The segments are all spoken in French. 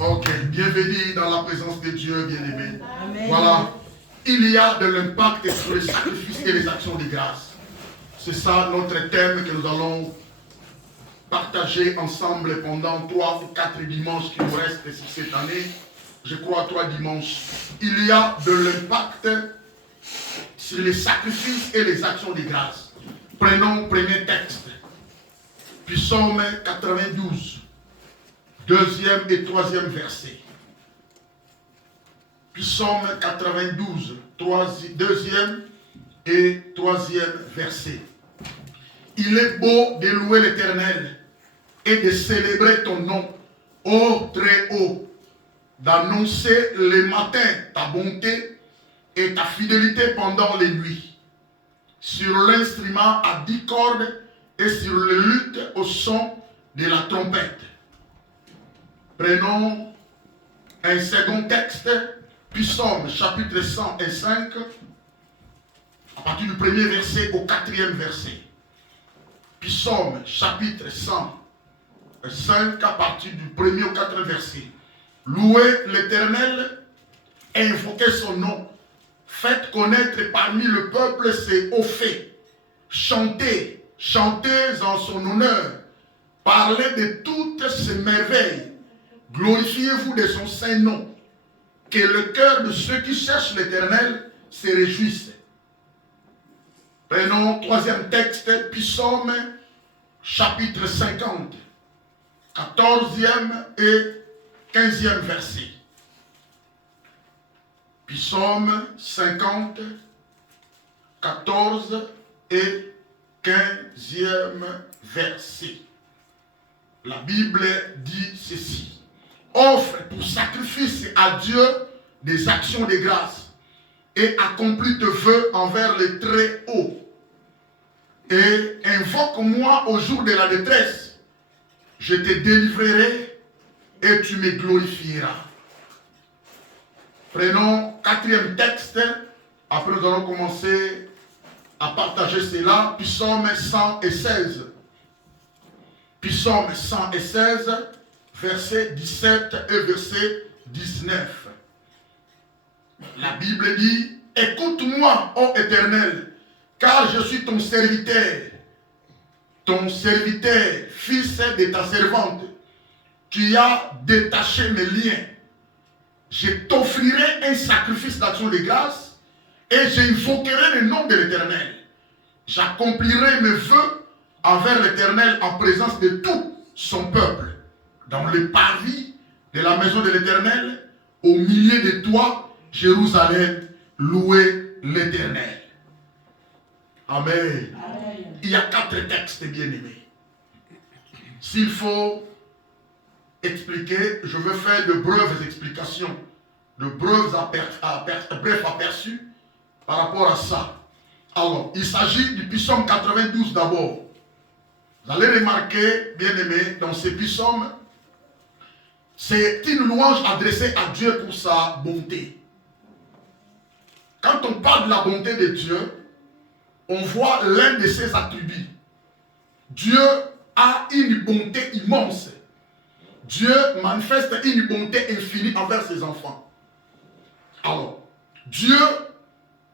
Ok, bienvenue dans la présence de Dieu, bien-aimé. Voilà, il y a de l'impact sur les sacrifices et les actions de grâce. C'est ça notre thème que nous allons partager ensemble pendant 3 ou 4 dimanches qui nous restent cette année. Je crois 3 dimanches. Il y a de l'impact sur les sacrifices et les actions de grâce. Prenons le premier texte. Psaume 92, 2e et 3e verset. Psaume 92, 2e et 3e verset. Il est beau de louer l'Éternel et de célébrer ton nom, ô très haut, d'annoncer le matin ta bonté et ta fidélité pendant les nuits, sur l'instrument à 10 cordes et sur le luth au son de la trompette. Prenons un second texte, Psaume chapitre 105, à partir du 1er verset au 4e verset. Psaume chapitre 105 à partir du 1er au 4e verset. Louez l'Éternel, invoquez son nom, faites connaître parmi le peuple ses hauts faits. Chantez, chantez en son honneur, parlez de toutes ses merveilles, glorifiez-vous de son saint nom, que le cœur de ceux qui cherchent l'Éternel se réjouisse. Prenons 3e texte, Psaume chapitre 50, 14e et 15e verset. Psaume 50, 14 et 15e verset. La Bible dit ceci. Offre pour sacrifice à Dieu des actions de grâce et accomplis tes vœux envers le Très-Haut. Et invoque-moi au jour de la détresse. Je te délivrerai et tu me glorifieras. Prenons 4e texte. Après nous allons commencer à partager cela. Psaume 116. Psaume 116, verset 17 et verset 19. La Bible dit, écoute-moi, ô Éternel, car je suis ton serviteur, fils de ta servante. Tu as détaché mes liens. Je t'offrirai un sacrifice d'action de grâce et j'invoquerai le nom de l'Éternel. J'accomplirai mes vœux envers l'Éternel en présence de tout son peuple. Dans le parvis de la maison de l'Éternel, au milieu de toi, Jérusalem, louez l'Éternel. Amen. Amen. Il y a 4 textes bien-aimés. S'il faut expliquer, je vais faire de brèves explications, de brefs aperçus par rapport à ça. Alors, il s'agit du psaume 92 d'abord. Vous allez remarquer, bien-aimés, dans ces psaumes, c'est une louange adressée à Dieu pour sa bonté. Quand on parle de la bonté de Dieu, on voit l'un de ses attributs. Dieu a une bonté immense. Dieu manifeste une bonté infinie envers ses enfants. Alors, Dieu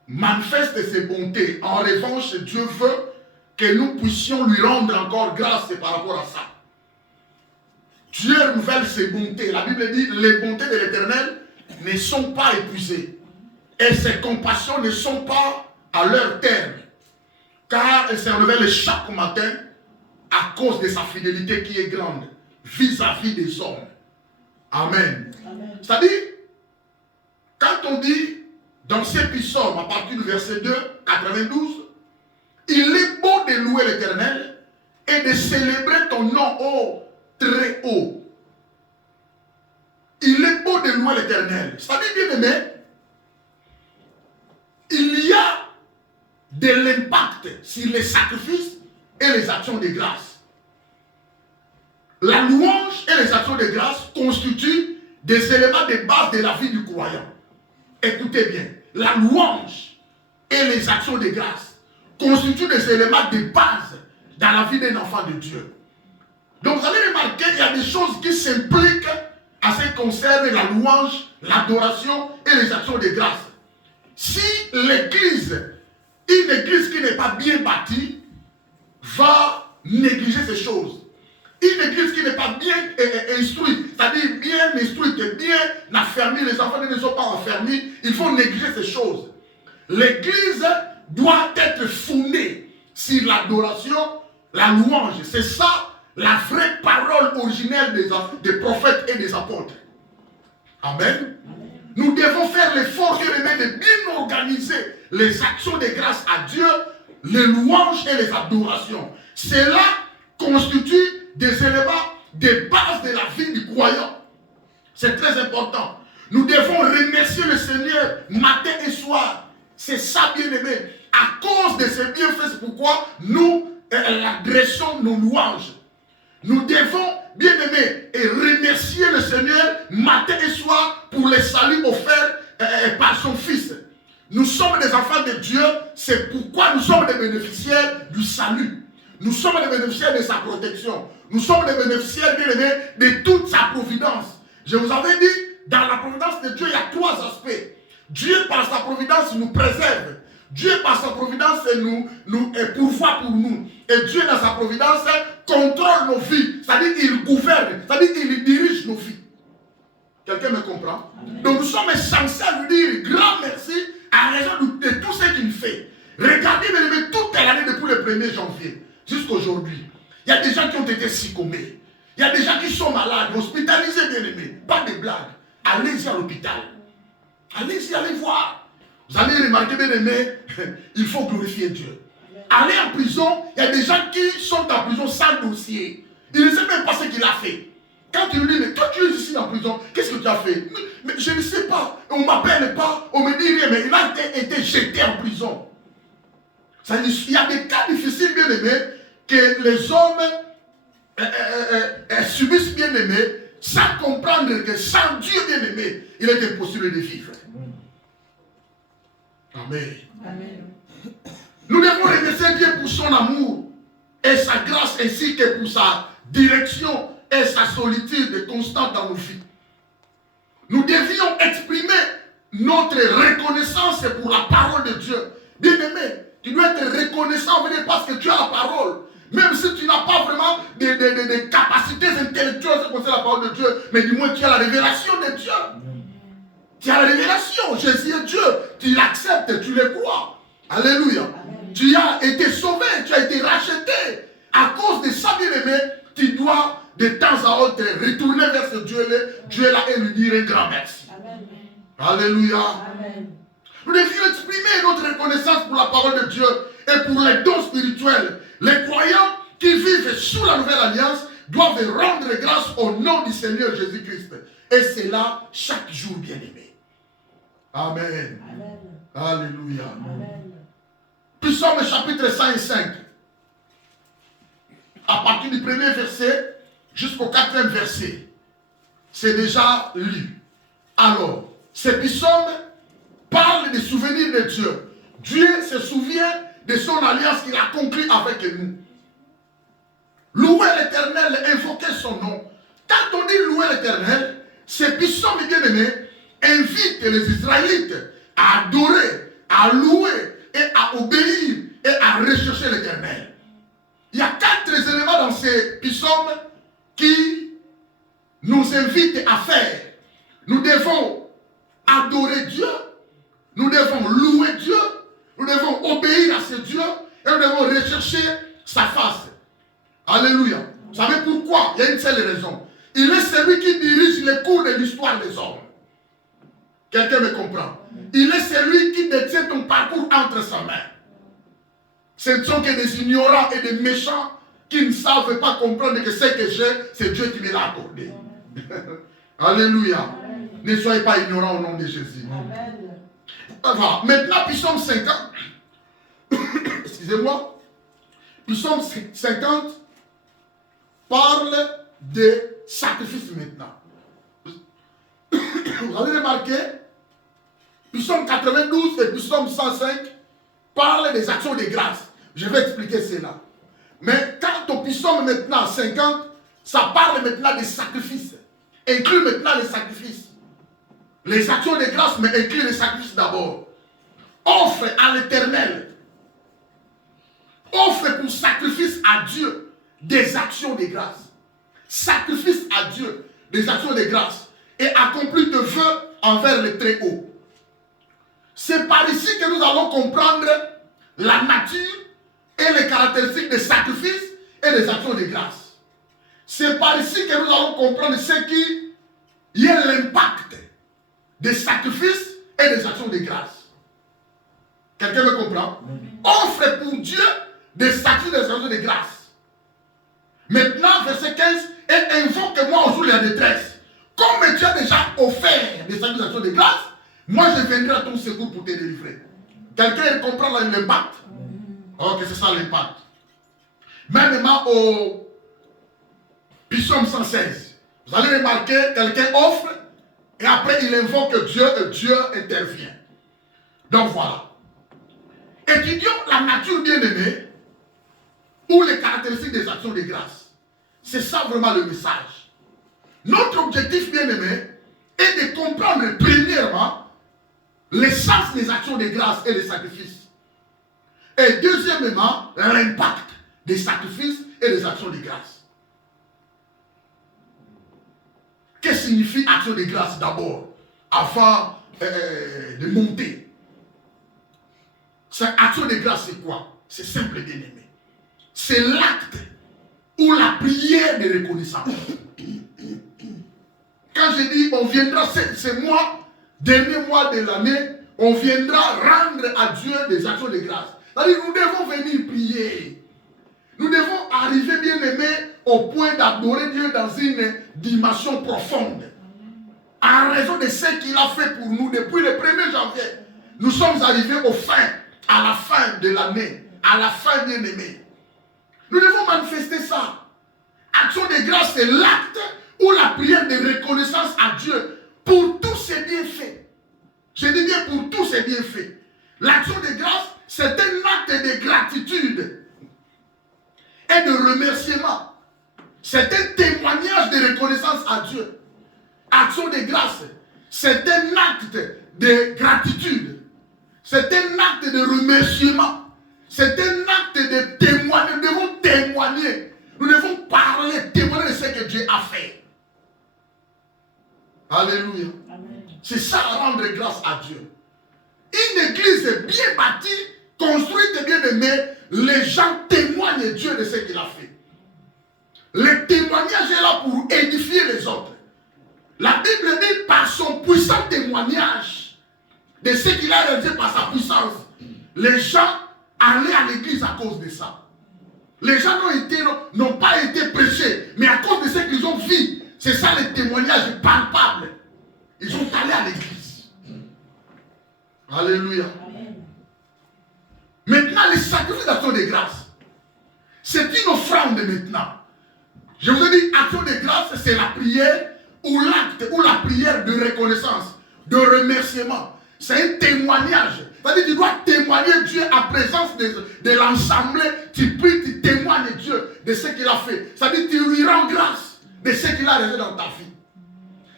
manifeste ses bontés. En revanche, Dieu veut que nous puissions lui rendre encore grâce par rapport à ça. Dieu renouvelle ses bontés. La Bible dit, les bontés de l'Éternel ne sont pas épuisées. Et ses compassions ne sont pas à leur terme. Car elles se renouvellent chaque matin à cause de sa fidélité qui est grande vis-à-vis des hommes. Amen. Amen. C'est-à-dire, quand on dit dans ces psaumes, à partir du verset 2, 92, il est beau de louer l'Éternel et de célébrer ton nom, ô très haut. Il est beau de louer l'Éternel. C'est-à-dire, bien aimé, il y a de l'impact sur les sacrifices et les actions de grâce. La louange et les actions de grâce constituent des éléments de base de la vie du croyant. Écoutez bien, la louange et les actions de grâce constituent des éléments de base dans la vie d'un enfant de Dieu. Donc vous allez remarquer qu'il y a des choses qui s'impliquent à ce qui concerne la louange, l'adoration et les actions de grâce. Si l'église, une église qui n'est pas bien bâtie, va négliger ces choses. Une église qui n'est pas bien instruite, c'est-à-dire bien instruite et bien affermie, les enfants ne sont pas enfermés, il faut négliger ces choses. L'église doit être fondée sur l'adoration, la louange. C'est ça la vraie parole originelle des prophètes et des apôtres. Amen. Nous devons faire l'effort de bien organiser les actions de grâce à Dieu, les louanges et les adorations. Cela constitue des éléments, des bases de la vie du croyant. C'est très important. Nous devons remercier le Seigneur matin et soir. C'est ça, bien-aimé. À cause de ces bienfaits, c'est pourquoi nous adressons nos louanges. Nous devons, bien-aimés, remercier le Seigneur matin et soir pour les saluts offerts par son Fils. Nous sommes des enfants de Dieu, c'est pourquoi nous sommes des bénéficiaires du salut. Nous sommes des bénéficiaires de sa protection. Nous sommes des bénéficiaires, bien-aimés, de toute sa providence. Je vous avais dit, dans la providence de Dieu, il y a trois aspects. Dieu, par sa providence, nous préserve. Dieu, par sa providence, nous pourvoit pour nous. Et Dieu, dans sa providence, contrôle nos vies. C'est-à-dire qu'il gouverne. C'est-à-dire qu'il dirige nos vies. Quelqu'un me comprend? Amen. Donc nous sommes censés lui dire grand merci à raison de tout ce qu'il fait. Regardez, bien-aimés, toute l'année depuis le 1er janvier jusqu'à aujourd'hui. Il y a des gens qui ont été siccomés. Il y a des gens qui sont malades, hospitalisés, bien-aimés. Pas de blagues. Allez-y à l'hôpital. Allez-y, allez voir. Vous allez remarquer, bien-aimés, il faut glorifier Dieu. Allez en prison, il y a des gens qui sont en prison sans dossier. Ils ne savent même pas ce qu'il a fait. Quand tu lui dis, mais toi tu es ici en prison, qu'est-ce que tu as fait? Mais je ne sais pas, on ne m'appelle pas, on me dit rien, mais il a été jeté en prison. Il y a des cas difficiles, bien aimés, que les hommes subissent, bien aimés, sans comprendre que sans Dieu, bien aimé, il est impossible de vivre. Amen. Amen. Nous devons remercier Dieu pour son amour et sa grâce, ainsi que pour sa direction et sa solitude constante dans nos vies. Nous devions exprimer notre reconnaissance pour la parole de Dieu. Bien-aimé, tu dois être reconnaissant parce que tu as la parole. Même si tu n'as pas vraiment des capacités intellectuelles concernant la parole de Dieu, mais du moins tu as la révélation de Dieu. Tu as la révélation. Jésus est Dieu. Tu l'acceptes, tu le crois. Alléluia. Amen. Tu as été sauvé, tu as été racheté. À cause de ça, bien-aimé, tu dois de temps à autre retourner vers ce Dieu-là et lui dire un grand merci. Amen. Alléluia. Amen. Nous devions exprimer notre reconnaissance pour la parole de Dieu et pour les dons spirituels. Les croyants qui vivent sous la nouvelle alliance doivent rendre grâce au nom du Seigneur Jésus-Christ. Et c'est là chaque jour, bien-aimé. Amen. Amen. Alléluia. Amen. Psaume chapitre 105. À partir du premier verset jusqu'au 4e verset. C'est déjà lu. Alors, ces psaumes parlent des souvenirs de Dieu. Dieu se souvient de son alliance qu'il a conclue avec nous. Louer l'Éternel, invoquer son nom. Quand on dit louer l'Éternel, ces psaumes bien-aimés invitent les Israélites à adorer, à louer et à obéir et à rechercher l'Éternel. Il y a 4 éléments dans ces psaumes qui nous invitent à faire. Nous devons adorer Dieu, nous devons louer Dieu, nous devons obéir à ce Dieu et nous devons rechercher sa face. Alléluia. Vous savez pourquoi? Il y a une seule raison. Il est celui qui dirige les cours de l'histoire des hommes. Quelqu'un me comprend? Il est celui qui détient ton parcours entre sa main. Ce ne sont que des ignorants et des méchants qui ne savent pas comprendre que ce que j'ai, c'est Dieu qui me l'a accordé. Alléluia. Amen. Ne soyez pas ignorants au nom de Jésus. Amen. Alors, maintenant, psaume 50. Excusez-moi. Psaume 50 parle de sacrifice maintenant. Vous avez remarqué, psaume 92 et psaume 105 parlent des actions de grâce. Je vais expliquer cela. Mais quand au psaume maintenant 50 Ça parle maintenant des sacrifices. Inclut maintenant les sacrifices. Les actions de grâce, mais inclut les sacrifices d'abord. Offre à l'Éternel. Offre pour sacrifice à Dieu des actions de grâce. Sacrifice à Dieu des actions de grâce. Et accomplis de vœux envers le Très-Haut. C'est par ici que nous allons comprendre la nature et les caractéristiques des sacrifices et des actions de grâce. C'est par ici que nous allons comprendre ce qui est l'impact des sacrifices et des actions de grâce. Quelqu'un me comprend? Offre pour Dieu des sacrifices et des actions de grâce. Maintenant, verset 15, et invoque-moi au jour de la détresse. Comme tu as déjà offert des sacrifices et des actions de grâce, moi je viendrai à ton secours pour te délivrer. Quelqu'un comprend l'impact? Ok, c'est ça l'impact. Même au psaume 116, vous allez remarquer, quelqu'un offre et après il invoque Dieu et Dieu intervient. Donc voilà. Étudions la nature bien-aimée ou les caractéristiques des actions de grâce. C'est ça vraiment le message. Notre objectif bien-aimé est de comprendre premièrement l'essence des actions de grâce et des sacrifices. Et deuxièmement, l'impact des sacrifices et des actions de grâce. Qu'est-ce que signifie action de grâce d'abord, avant de monter? Cette action de grâce, c'est quoi? C'est simple, bien-aimé. C'est l'acte ou la prière de reconnaissance. Quand je dis on viendra, c'est moi, dernier mois de l'année, on viendra rendre à Dieu des actions de grâce. C'est-à-dire nous devons venir prier. Nous devons arriver, bien-aimé, au point d'adorer Dieu dans une dimension profonde. En raison de ce qu'il a fait pour nous depuis le 1er janvier. Nous sommes arrivés à la fin de l'année, à la fin, bien-aimé. Nous devons manifester ça. Action de grâce, c'est l'acte ou la prière de reconnaissance à Dieu pour tous ses bienfaits. Je dis bien pour tous ses bienfaits. L'action de grâce, c'est un acte de gratitude et de remerciement. C'est un témoignage de reconnaissance à Dieu. Action de grâce, c'est un acte de gratitude. C'est un acte de remerciement. C'est un acte de témoignage. Nous devons témoigner. Nous devons parler, témoigner de ce que Dieu a fait. Alléluia. C'est ça, rendre grâce à Dieu. Une église bien bâtie, construite et bien aimée, les gens témoignent Dieu de ce qu'il a fait. Le témoignage est là pour édifier les autres. La Bible dit par son puissant témoignage de ce qu'il a réalisé par sa puissance, les gens allaient à l'église à cause de ça. Les gens n'ont pas été prêchés, mais à cause de ce qu'ils ont vu, c'est ça le témoignage palpable. Ils sont allés à l'église. Alléluia. Amen. Maintenant, les sacrifices d'action de grâce, c'est une offrande maintenant. Je vous ai dit, action de grâce, c'est la prière ou l'acte ou la prière de reconnaissance, de remerciement. C'est un témoignage. C'est-à-dire que tu dois témoigner Dieu en présence de l'ensemble. Tu pries, tu témoignes Dieu de ce qu'il a fait. C'est-à-dire que tu lui rends grâce de ce qu'il a réalisé dans ta vie.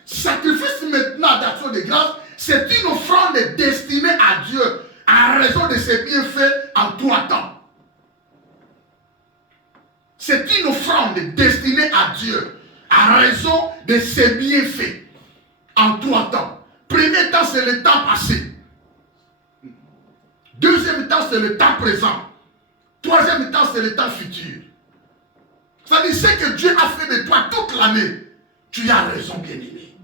Sacrifice maintenant d'action de grâce, c'est une offrande destinée à Dieu en raison de ses bienfaits en 3 temps. C'est une offrande destinée à Dieu en raison de ses bienfaits en 3 temps. Premier temps, c'est le temps passé. Deuxième temps, c'est le temps présent. Troisième temps, c'est le temps futur. C'est-à-dire ce que Dieu a fait de toi toute l'année. Tu as raison, bien-aimé,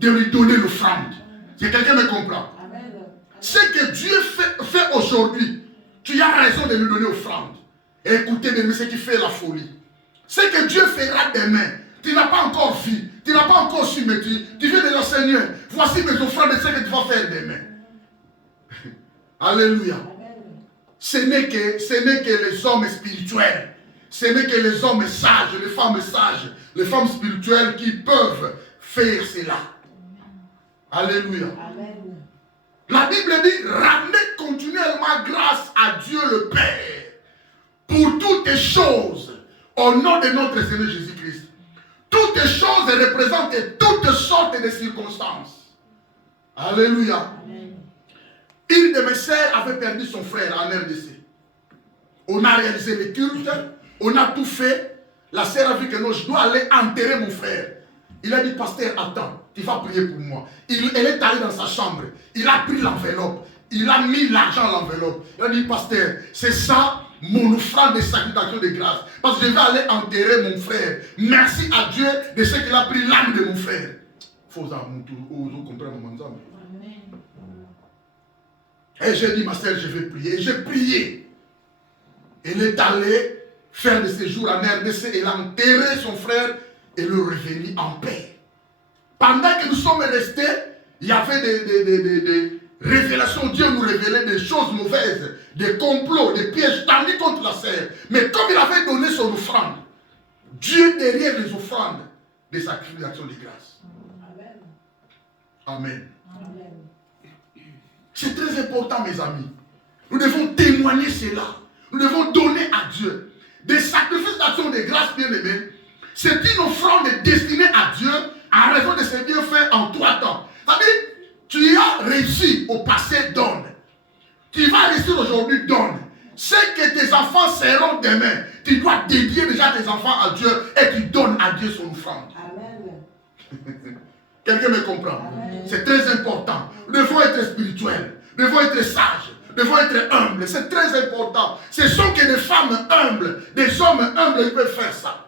de lui donner l'offrande. Si quelqu'un me comprend. Amen. Ce que Dieu fait aujourd'hui, tu as raison de lui donner l'offrande. Et écoutez, bien, ce qui fait la folie. Ce que Dieu fera demain, tu n'as pas encore vu, tu n'as pas encore su, mais tu viens de l'enseigner. Voici mes offrandes de ce que tu vas faire demain. Alléluia. Ce n'est que les hommes spirituels. Ce n'est que les hommes sages, les femmes spirituelles qui peuvent faire cela. Alléluia. Amen. La Bible dit, rendez continuellement grâce à Dieu le Père pour toutes les choses au nom de notre Seigneur Jésus-Christ. Toutes choses représentent toutes sortes de circonstances. Alléluia. Amen. Une de mes sœurs avait perdu son frère en RDC. On a réalisé les cultes, on a tout fait. La sœur a vu que non, je dois aller enterrer mon frère. Il a dit, pasteur, attends, tu vas prier pour moi. Elle est allée dans sa chambre, il a pris l'enveloppe, il a mis l'argent dans l'enveloppe. Il a dit, pasteur, c'est ça mon offrande de sacrification de grâce. Parce que je vais aller enterrer mon frère. Merci à Dieu de ce qu'il a pris l'âme de mon frère. Faut comprendre mon Amen. Et j'ai dit, ma sœur, je vais prier. Et j'ai prié. Elle est allée faire des séjours en RDC. Elle a enterré son frère et le revenu en paix. Pendant que nous sommes restés, il y avait des révélations. Dieu nous révélait des choses mauvaises, des complots, des pièges tendus contre la sœur. Mais comme il avait donné son offrande, Dieu derrière les offrandes, des sacrifications de grâce. Amen. Amen. Amen. C'est très important, mes amis. Nous devons témoigner cela. Nous devons donner à Dieu des sacrifices d'action de grâce, bien aimés. C'est une offrande destinée à Dieu en raison de ses bienfaits en 3 temps. C'est-à-dire, tu as réussi au passé, donne. Tu vas réussir aujourd'hui, donne. Ce que tes enfants seront demain, tu dois dédier déjà tes enfants à Dieu et tu donnes à Dieu son offrande. Amen. Quelqu'un me comprend? C'est très important. Nous devons être spirituels, nous devons être sages, nous devons être humbles. C'est très important. Ce sont que des femmes humbles, des hommes humbles qui peuvent faire ça.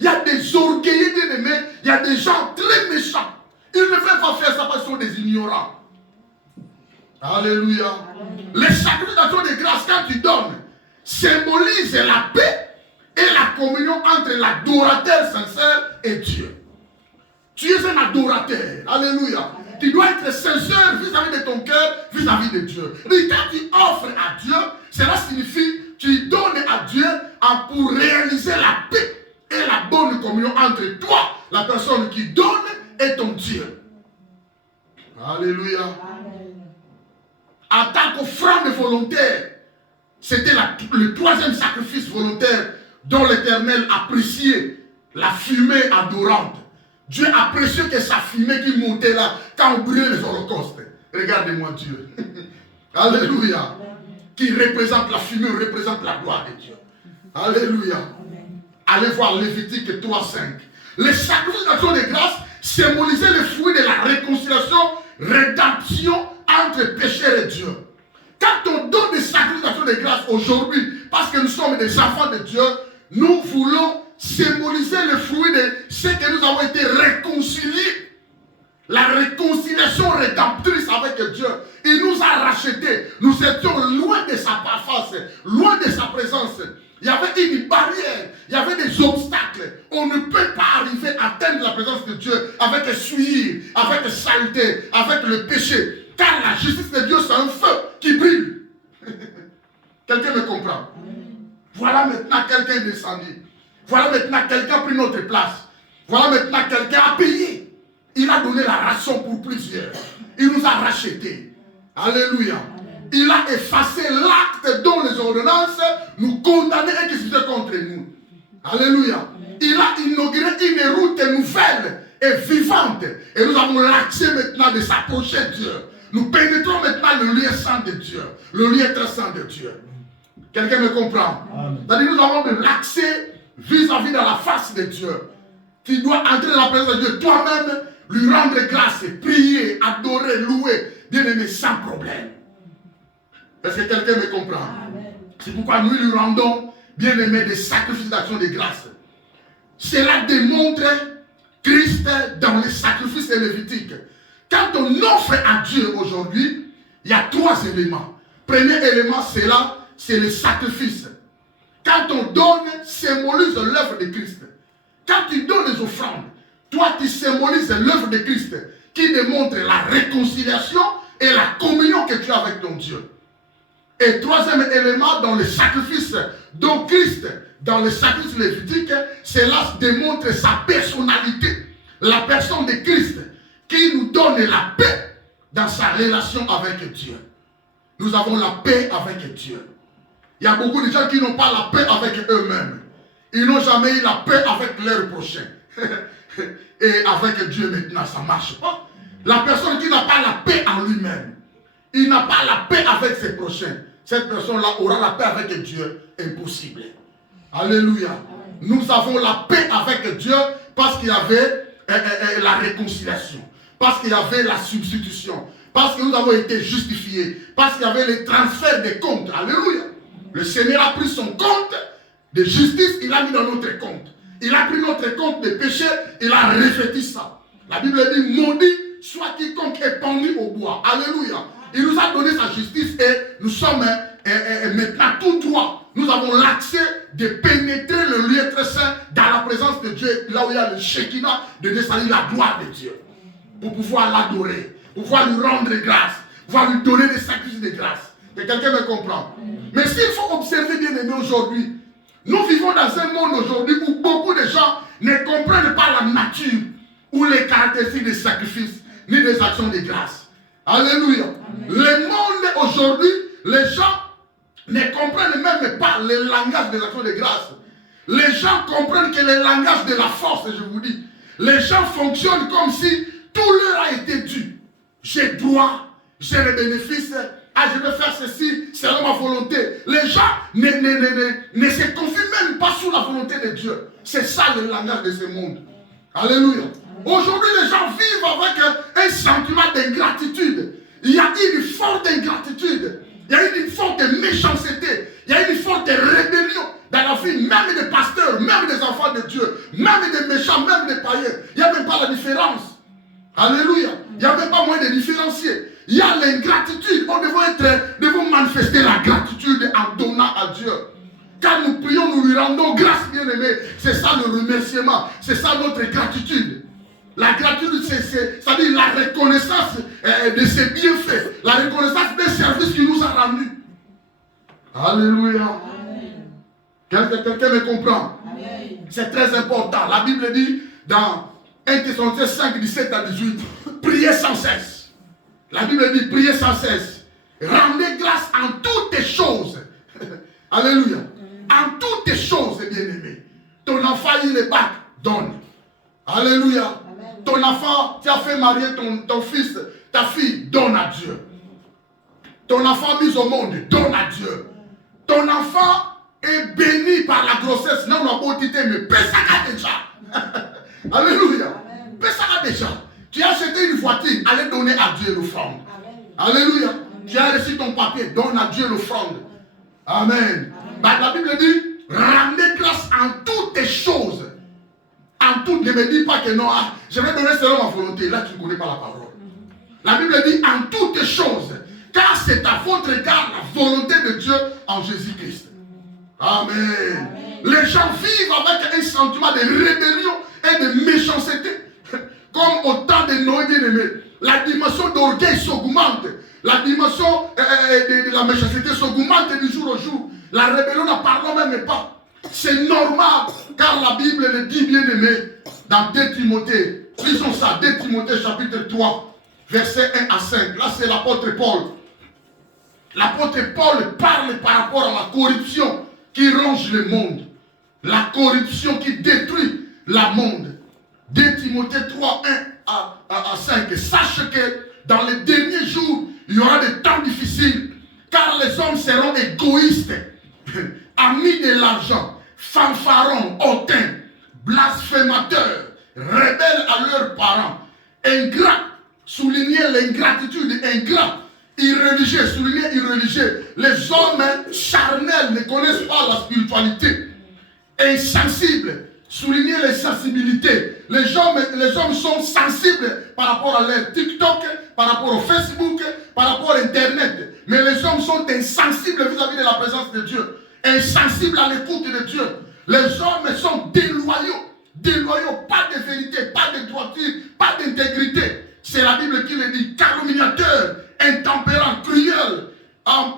Il y a des orgueilleux bien-aimés, il y a des gens très méchants. Ils ne peuvent pas faire ça parce qu'ils sont des ignorants. Alléluia. Amen. Les sacrifications de grâce, quand tu donnes, symbolisent la paix et la communion entre l'adorateur sincère et Dieu. Tu es un adorateur. Alléluia. Amen. Tu dois être sincère vis-à-vis de ton cœur, vis-à-vis de Dieu. Et quand tu offres à Dieu, cela signifie que tu donnes à Dieu pour réaliser la paix et la bonne communion entre toi, la personne qui donne, et ton Dieu. Alléluia. Amen. En tant qu'offrande volontaire, c'était le 3e sacrifice volontaire dont l'Éternel appréciait la fumée adorante. Dieu appréciait que sa fumée qui montait là, quand on brûlait les holocaustes. Regardez-moi Dieu. Alléluia. Amen. Qui représente la fumée, représente la gloire de Dieu. Alléluia. Amen. Allez voir Lévitique 3:5. Les sacrifices d'action de grâce symbolisaient le fruit de la réconciliation, rédemption entre pécheurs et Dieu. Quand on donne des sacrifices d'action de grâce aujourd'hui, parce que nous sommes des enfants de Dieu, nous voulons symboliser le fruit de ce que nous avons été réconciliés. La réconciliation rédemptrice avec Dieu. Il nous a rachetés. Nous étions loin de sa face, loin de sa présence. Il y avait une barrière, il y avait des obstacles. On ne peut pas arriver à atteindre la présence de Dieu avec souillure, avec saleté, avec le péché. Car la justice de Dieu, c'est un feu qui brille. Quelqu'un me comprend? Voilà maintenant quelqu'un descendu. Voilà maintenant quelqu'un a pris notre place. Voilà maintenant quelqu'un a payé. Il a donné la rançon pour plusieurs. Il nous a rachetés. Alléluia. Il a effacé l'acte dont les ordonnances nous condamnaient et qui se faisaient contre nous. Alléluia. Il a inauguré une route nouvelle et vivante. Et nous avons l'accès maintenant de s'approcher de Dieu. Nous pénétrons maintenant le lieu saint de Dieu. Le lieu très saint de Dieu. Quelqu'un me comprend? C'est-à-dire nous avons de l'accès vis-à-vis de la face de Dieu. Tu dois entrer dans la présence de Dieu toi-même, lui rendre grâce, prier, adorer, louer, bien aimé, sans problème. Est-ce que quelqu'un me comprend? C'est pourquoi nous lui rendons, bien aimé, des sacrifices d'action de grâce. Cela démontre Christ dans les sacrifices lévitiques. Quand on offre à Dieu aujourd'hui, il y a 3 éléments. Premier élément, c'est le sacrifice. Quand on donne, symbolise l'œuvre de Christ. Quand tu donnes les offrandes, toi tu symbolises l'œuvre de Christ qui démontre la réconciliation et la communion que tu as avec ton Dieu. Et 3e élément, dans le sacrifice de Christ, dans le sacrifice lévitique, cela démontre sa personnalité. La personne de Christ qui nous donne la paix dans sa relation avec Dieu. Nous avons la paix avec Dieu. Il y a beaucoup de gens qui n'ont pas la paix avec eux-mêmes. Ils n'ont jamais eu la paix avec leur prochain. et avec Dieu maintenant, ça ne marche pas. La personne qui n'a pas la paix en lui-même, il n'a pas la paix avec ses prochains, cette personne-là aura la paix avec Dieu, impossible. Alléluia. Nous avons la paix avec Dieu parce qu'il y avait la réconciliation, parce qu'il y avait la substitution, parce que nous avons été justifiés, parce qu'il y avait le transfert des comptes. Alléluia. Le Seigneur a pris son compte de justice, il a mis dans notre compte. Il a pris notre compte de péché, il a revêtu ça. La Bible dit, maudit soit quiconque est pendu au bois. Alléluia. Il nous a donné sa justice et nous sommes maintenant tout droit. Nous avons l'accès de pénétrer le lieu très saint dans la présence de Dieu, là où il y a le Shekinah, de descendre la gloire de Dieu. Pour pouvoir l'adorer, pour pouvoir lui rendre grâce, pouvoir lui donner des sacrifices de grâce. Que quelqu'un me comprend. Mais s'il faut observer, bien aimé, aujourd'hui, nous vivons dans un monde aujourd'hui où beaucoup de gens ne comprennent pas la nature ou les caractéristiques des sacrifices, ni des actions de grâce. Alléluia. Amen. Le monde aujourd'hui, les gens ne comprennent même pas le langage de l'action de grâce. Les gens comprennent que le langage de la force, je vous dis. Les gens fonctionnent comme si tout leur a été dû. J'ai droit, j'ai les bénéfices. Ah, je vais faire ceci selon ma volonté. Les gens ne se confient même pas sous la volonté de Dieu. C'est ça le langage de ce monde. Alléluia. Aujourd'hui, les gens vivent avec un sentiment d'ingratitude. Il y a une forte ingratitude. Il y a une forte méchanceté. Il y a une forte rébellion dans la vie, même des pasteurs, même des enfants de Dieu, même des méchants, même des païens. Il n'y a même pas la différence. Alléluia. Il n'y a même pas moyen de différencier. Il y a l'ingratitude. On devons manifester la gratitude en donnant à Dieu. Quand nous prions, nous lui rendons grâce, bien-aimés. C'est ça le remerciement. C'est ça notre gratitude. La gratitude, c'est-à-dire la reconnaissance de ses bienfaits. La reconnaissance des services qu'il nous a rendus. Alléluia. Quelqu'un me comprend? C'est très important. La Bible dit dans 1 Thessaloniciens 5, 17 à 18, priez sans cesse. La Bible dit priez sans cesse. Rendez grâce en toutes choses. Alléluia. En toutes choses, bien-aimé. Ton enfant, il est bac, donne. Alléluia. Ton enfant, tu as fait marier ton fils, ta fille, donne à Dieu. Ton enfant mis au monde, donne à Dieu. Ton enfant est béni par la grossesse. Non, on a beau titer, mais Pessaka déjà. Alléluia. Pessaka déjà. Tu as acheté une voiture, allez donner à Dieu l'offrande. Alléluia. Tu as reçu ton papier, donne à Dieu l'offrande. Amen. Bah, la Bible dit, rendez grâce en toutes choses. En tout, ne me dis pas que non, je vais donner selon ma volonté. Là, tu ne connais pas la parole. La Bible dit en toutes choses, car c'est à votre égard la volonté de Dieu en Jésus-Christ. Amen. Amen. Les gens vivent avec un sentiment de rébellion et de méchanceté. Comme au temps de Noé bien-aimé. La dimension d'orgueil s'augmente. La dimension de la méchanceté s'augmente du jour au jour. La rébellion, n'en parlons même pas. C'est normal, car la Bible le dit, bien-aimé, dans 2 Timothée. Lisons ça, 2 Timothée chapitre 3, versets 1 à 5. Là, c'est l'apôtre Paul. L'apôtre Paul parle par rapport à la corruption qui ronge le monde. La corruption qui détruit le monde. 2 Timothée 3, 1 à 5. Sache que dans les derniers jours, il y aura des temps difficiles, car les hommes seront égoïstes, amis de l'argent, fanfarons, hautains, blasphémateurs, rebelles à leurs parents, ingrats, soulignez l'ingratitude, ingrats, irréligieux, soulignez irréligieux. Les hommes charnels ne connaissent pas la spiritualité, insensibles, soulignez les sensibilités. Les hommes sont sensibles par rapport à leur TikTok, par rapport au Facebook, par rapport à Internet. Mais les hommes sont insensibles vis-à-vis de la présence de Dieu. Insensibles à l'écoute de Dieu. Les hommes sont déloyaux, pas de vérité, pas de droiture, pas d'intégrité. C'est la Bible qui le dit, calomniateurs, intempérants, cruels,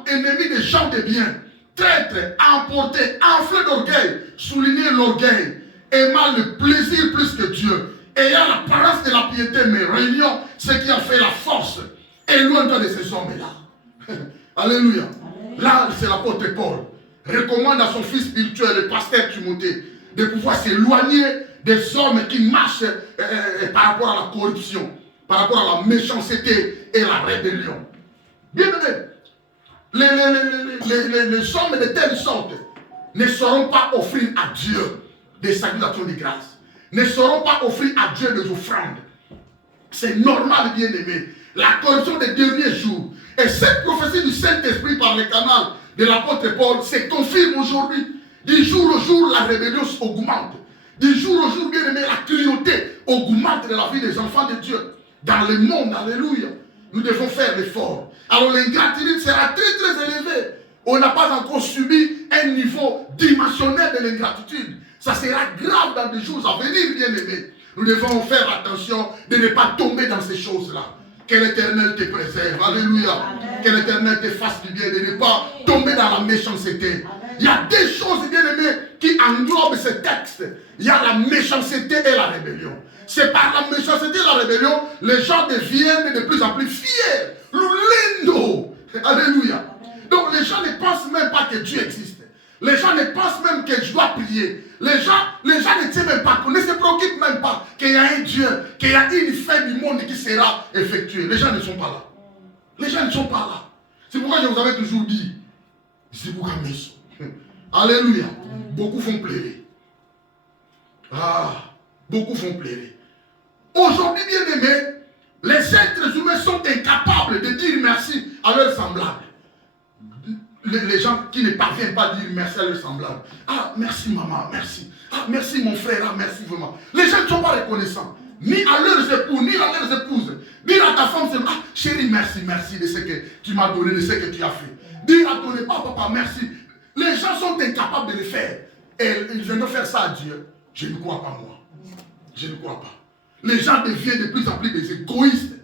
ennemis des gens de bien, traîtres, emportés, enflés d'orgueil, soulignez l'orgueil, aimant le plaisir plus que Dieu, ayant l'apparence de la piété, mais réunion ce qui a fait la force. Éloigne-toi de ces hommes-là. Alléluia. Là, c'est l'apôtre Paul recommande à son fils spirituel, le pasteur Timothée, de pouvoir s'éloigner des hommes qui marchent par rapport à la corruption, par rapport à la méchanceté et la rébellion. Bien aimé, les hommes de telle sorte ne sauront pas offrir à Dieu des sacrifices de grâce, ne sauront pas offrir à Dieu des offrandes. C'est normal, bien aimé. La corruption des derniers jours. Et cette prophétie du Saint-Esprit par le canal de l'apôtre Paul se confirme aujourd'hui. Du jour au jour, la rébellion augmente. Du jour au jour, bien aimé, la cruauté augmente de la vie des enfants de Dieu. Dans le monde, alléluia, nous devons faire l'effort. Alors l'ingratitude sera très très élevée. On n'a pas encore subi un niveau dimensionnel de l'ingratitude. Ça sera grave dans des jours à venir, bien aimé. Nous devons faire attention de ne pas tomber dans ces choses-là. Que l'Éternel te préserve. Alléluia. Amen. Que l'Éternel te fasse du bien, de ne pas tomber dans la méchanceté. Amen. Il y a des choses, bien aimées, qui englobent ce texte. Il y a la méchanceté et la rébellion. C'est par la méchanceté et la rébellion, les gens deviennent de plus en plus fiers. L'ulendo. Alléluia. Donc les gens ne pensent même pas que Dieu existe. Les gens ne pensent même que je dois prier. Les gens ne tiennent même pas, ne se préoccupent même pas qu'il y a un Dieu, qu'il y a une fin du monde qui sera effectuée. Les gens ne sont pas là. Les gens ne sont pas là. C'est pourquoi je vous avais toujours dit, c'est pourquoi alléluia. Beaucoup font pleurer. Beaucoup font pleurer. Aujourd'hui, bien aimés, les êtres humains sont incapables de dire merci à leurs semblables. Les gens qui ne parviennent pas à dire merci à leurs semblables. Ah, merci maman, merci. Ah, merci mon frère, ah, merci vraiment. Les gens ne sont pas reconnaissants. Ni à leurs époux, ni à leurs épouses. Dire à ta femme, ah, chérie, merci, merci de ce que tu m'as donné, de ce que tu as fait. Dire à ton époux, papa, merci. Les gens sont incapables de le faire. Et ils viennent faire ça à Dieu. Je ne crois pas, moi. Je ne crois pas. Les gens deviennent de plus en plus des égoïstes.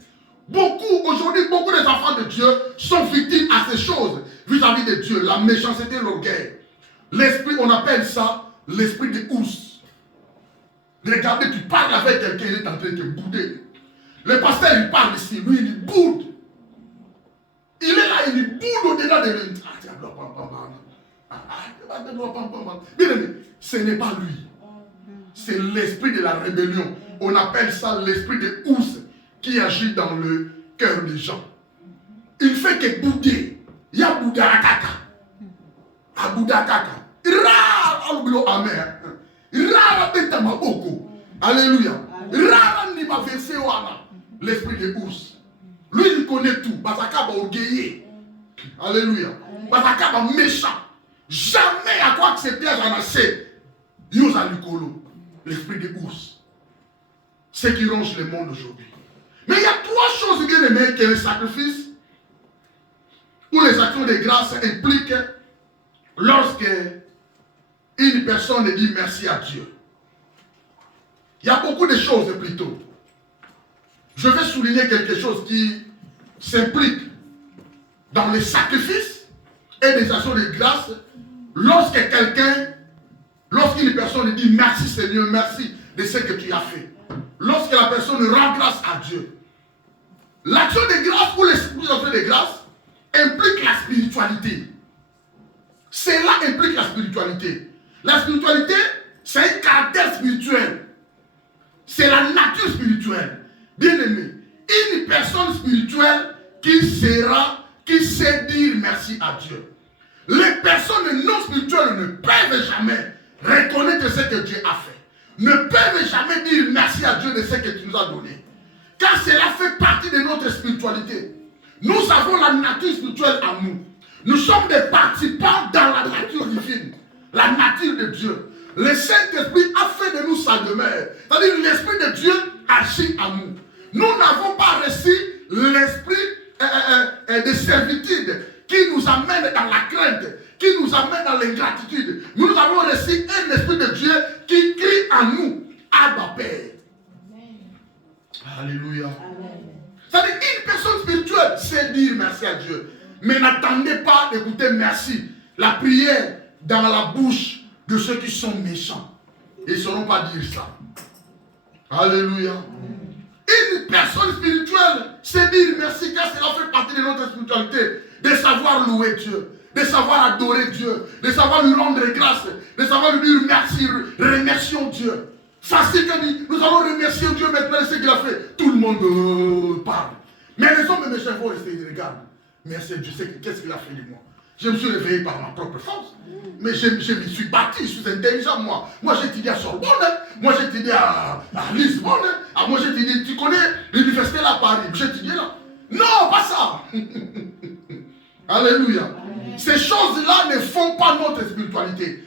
Aujourd'hui, beaucoup des enfants de Dieu sont victimes à ces choses vis-à-vis de Dieu. La méchanceté, l'orgueil. L'esprit, on appelle ça l'esprit de ours. Regardez, tu parles avec quelqu'un, il est en train de te bouder. Le pasteur, il parle ici, lui, il boude. Il est là, il boude au-delà de lui. Bien aimé, ce n'est pas lui. C'est l'esprit de la rébellion. On appelle ça l'esprit de ours qui agit dans le cœur des gens. Il fait que bouder. Il y a Bouddha-kaka. A Bouddha-kaka. Rara alubilo amer. Rara betamaboko. Alléluia. Rara ni ma verset wana. L'esprit de ours. Lui, il connaît tout. Basaka ba orgueillé. Alléluia. Basaka ba méchant. Jamais à quoi accepter à Janassé. Yosa Lucolo. L'esprit de ours. C'est qui ronge le monde aujourd'hui. Mais il y a trois choses bien aimées que le sacrifice ou les actions de grâce impliquent lorsque une personne dit merci à Dieu. Il y a beaucoup de choses plutôt. Je vais souligner quelque chose qui s'implique dans les sacrifices et les actions de grâce lorsqu'une personne dit merci Seigneur, merci de ce que tu as fait. Lorsque la personne rend grâce à Dieu. L'action de grâce ou l'action de grâce implique la spiritualité. Cela implique la spiritualité. La spiritualité, c'est un caractère spirituel. C'est la nature spirituelle. Bien aimé, une personne spirituelle qui sait dire merci à Dieu. Les personnes non spirituelles ne peuvent jamais reconnaître ce que Dieu a fait. Ne peuvent jamais dire merci à Dieu de ce que tu nous as donné. Car cela fait partie de notre spiritualité. Nous avons la nature spirituelle en nous. Nous sommes des participants dans la nature divine. La nature de Dieu. Le Saint-Esprit a fait de nous sa demeure. C'est-à-dire l'Esprit de Dieu agit en nous. Nous n'avons pas reçu l'esprit de servitude qui nous amène dans la crainte, qui nous amène dans l'ingratitude. Nous avons reçu un esprit de Dieu qui crie en nous, Abba Père. Alléluia. C'est-à-dire une personne spirituelle sait dire merci à Dieu. Mais n'attendez pas d'écouter merci. La prière dans la bouche de ceux qui sont méchants. Ils ne sauront pas dire ça. Alléluia. Une personne spirituelle sait dire merci car cela fait partie de notre spiritualité. De savoir louer Dieu, de savoir adorer Dieu, de savoir lui rendre grâce, de savoir lui dire merci, remercions Dieu. Facile que dit, nous allons remercier Dieu maintenant de ce qu'il a fait. Tout le monde parle. Mais les hommes et mes chefs vont rester, ils regardent. Merci Dieu, qu'est-ce qu'il a fait de moi? Je me suis réveillé par ma propre force. Mais je me suis bâti, je suis intelligent, moi. Moi, j'ai étudié à Sorbonne. Moi, j'ai étudié à Lisbonne. Moi, j'ai étudié, tu connais l'université là à Paris. J'ai étudié là. Non, pas ça. Alléluia. Ces choses-là ne font pas notre spiritualité.